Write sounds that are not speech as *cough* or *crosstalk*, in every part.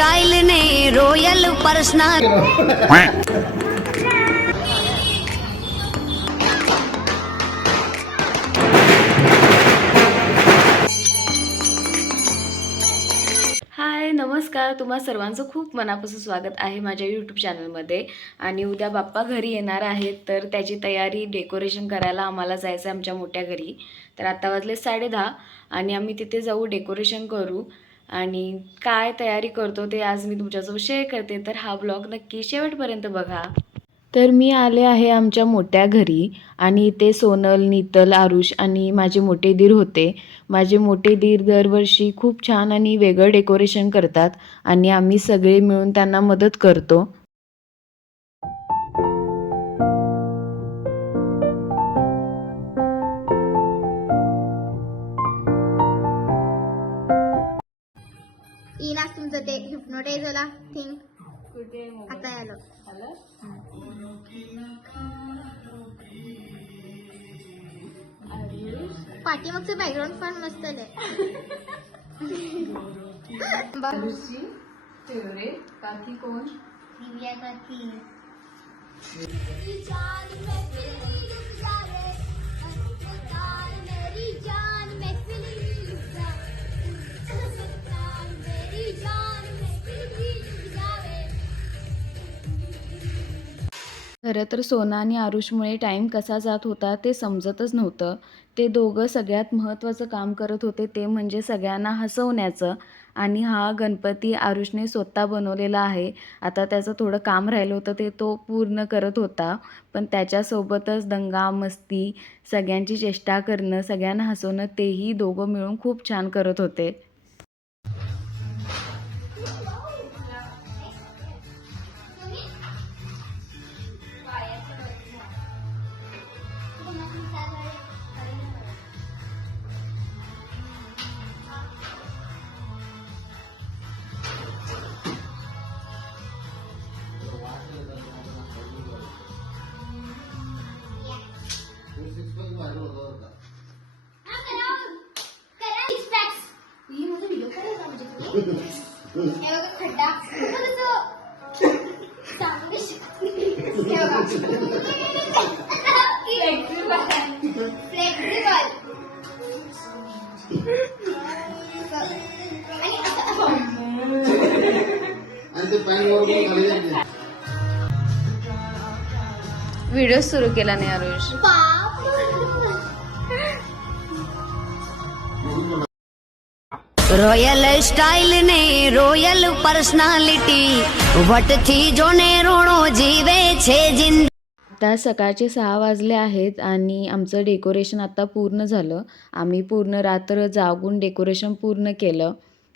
स्टाईलने royal personal हाय नमस्कार. तुम्हा सर्वांचं खूप मनापासून स्वागत आहे माझ्या यूट्यूब चॅनलमध्ये आणि उद्या बाप्पा घरी येणार आहेत तर त्याची तयारी डेकोरेशन करायला आम्हाला जायचं आहे आमच्या मोठ्या घरी. तर आता वाजले साडेदहा आणि आम्ही तिथे जाऊ डेकोरेशन करू. आणि काय तयारी करतो ते आज मी तुमच्यासोबत शेअर करते. तर हा ब्लॉग नक्की शेवटपर्यंत बघा. तर मी आले आहे आमच्या मोठ्या घरी आणि इथे सोनल नीतल आरुष आणि माझे मोठे दीर होते. माझे मोठे दीर दरवर्षी खूप छान आणि वेगळं डेकोरेशन करतात आणि आम्ही सगळे मिळून त्यांना मदत करतो. आज तुमचं ते हिप्नोटाईज झाला थिंक आता आलं. पाठीमागचं बॅकग्राऊंड पण मस्त आहे *laughs* बघ. दिव्या काकी. खरं तर सोना आणि आरुषमुळे टाईम कसा जात होता ते समजतच नव्हतं. ते दोघं सगळ्यात महत्त्वाचं काम करत होते ते म्हणजे सगळ्यांना हसवण्याचं. आणि हा गणपती आरुषने स्वतः बनवलेला आहे. आता त्याचं थोडं काम राहिलं होतं ते तो पूर्ण करत होता. पण त्याच्यासोबतच दंगा मस्ती सगळ्यांची चेष्टा करणं सगळ्यांना हसवणं तेही दोघं मिळून खूप छान करत होते. व्हिडिओ सुरू केला नाही आरुष. રોયલ સ્ટાઇલ ને રોયલ पर्सनालिटी વટથી જોને રોણો જીવે છે જિંદગી आता सकाळचे सहा वाजले आहेत आणि आमचं डेकोरेशन आता पूर्ण झालं. आम्ही पूर्ण रात्र जागून डेकोरेशन पूर्ण केलं.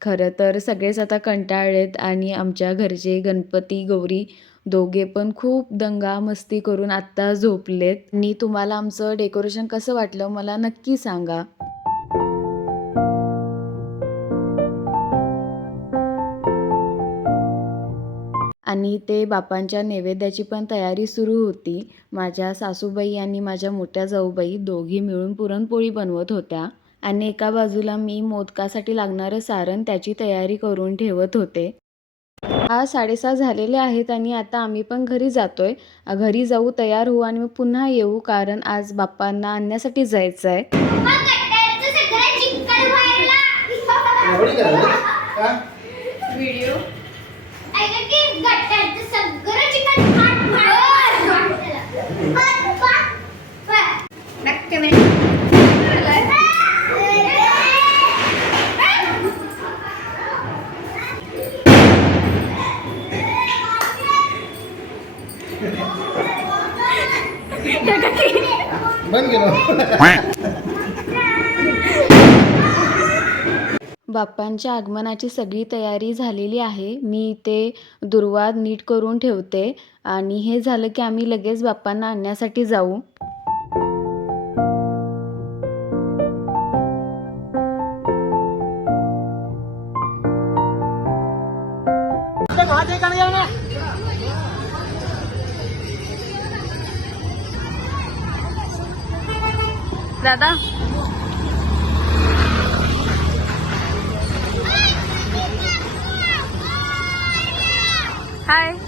खरं तर सगळेच आता कंटाळलेत आणि आमच्या घरचे गणपती गौरी दोघे पण खूप दंगा मस्ती करून आत्ता झोपलेत. आणि तुम्हाला आमचं डेकोरेशन कसं वाटलं मला नक्की सांगा. ते बापांच्या नैवेद्याची पण तयारी सुरू होती. माझ्या सासूबाई आणि माझ्या मोठ्या जाऊबाई दोघी मिळून पुरणपोळी बनवत होत्या आणि एका बाजूला मी मोदकासाठी लागणारं सारण त्याची तयारी करून ठेवत होते. हा साडेसहा झालेले आहेत आणि आता आम्ही पण घरी जातोय. अ, घरी जाऊ तयार होऊ आणि मग पुन्हा येऊ कारण आज बाप्पांना आणण्यासाठी जायचं आहे मग गट्ट्याचं सगळं चिकन व्हायला. एवढी करायला का व्हिडिओ ऐका की गट्ट्याचं सगळं चिकन फाट फाट फाट फाट फाट. नक्की म्हणजे. बंद केलं बाप्पांच्या आगमनाची सगळी तयारी झालेली आहे. मी ते दुर्वाद नीट करून ठेवते. आणि हे झालं की आम्ही लगेच बाप्पांना आणण्यासाठी जाऊ. 来吧。嗨。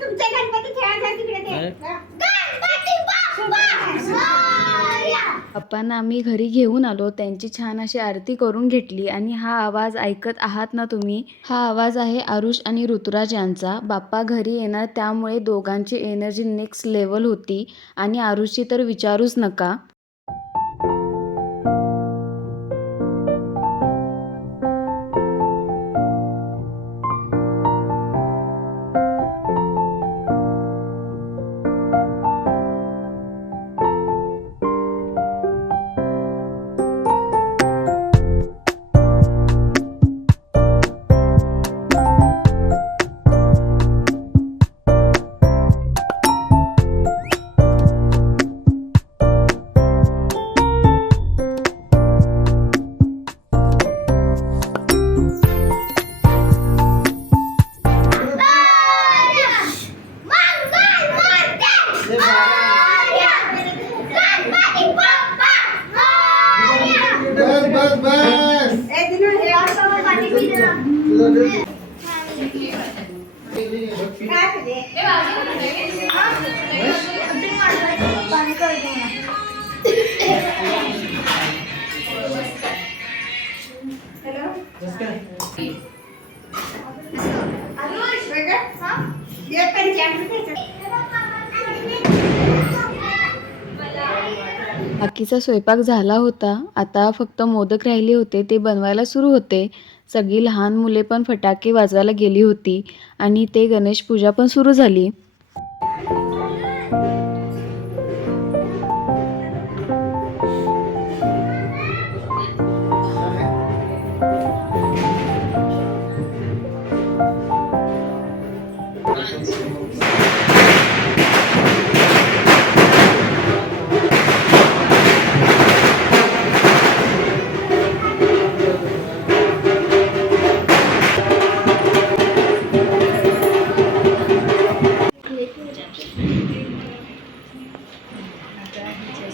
तुमचे गणपती खेळायचा तिकडे ते गणपती बाप्पा पप्पांना आम्ही घरी घेऊन आलो. त्यांची छान अशी आरती करून घेतली आणि हा आवाज ऐकत आहात ना तुम्ही? हा आवाज आहे आरुष आणि ऋतुराज यांचा. बाप्पा घरी येणार त्यामुळे दोघांची एनर्जी नेक्स्ट लेवल होती. आणि आरुषची तर विचारूच नका. बाकीचा स्वयंपाक झाला होता. आता फक्त मोदक राहिले होते. ते बनवायला सुरू होते. सगळी लहान मुले पण फटाके वाजवायला गेली होती आणि ते गणेश पूजा पण सुरू झाली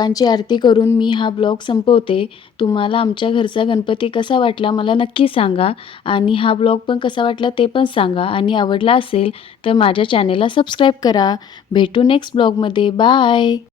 बाप्पांची आरती करून मी हा ब्लॉग संपवते. तुम्हाला आमच्या घरचा गणपती कसा वाटला मला नक्की सांगा आणि हा ब्लॉग पण कसा वाटला ते पण सांगा आणि आवडला असेल तर माझ्या चॅनेलला सबस्क्राईब करा. भेटू नेक्स्ट ब्लॉगमध्ये. बाय!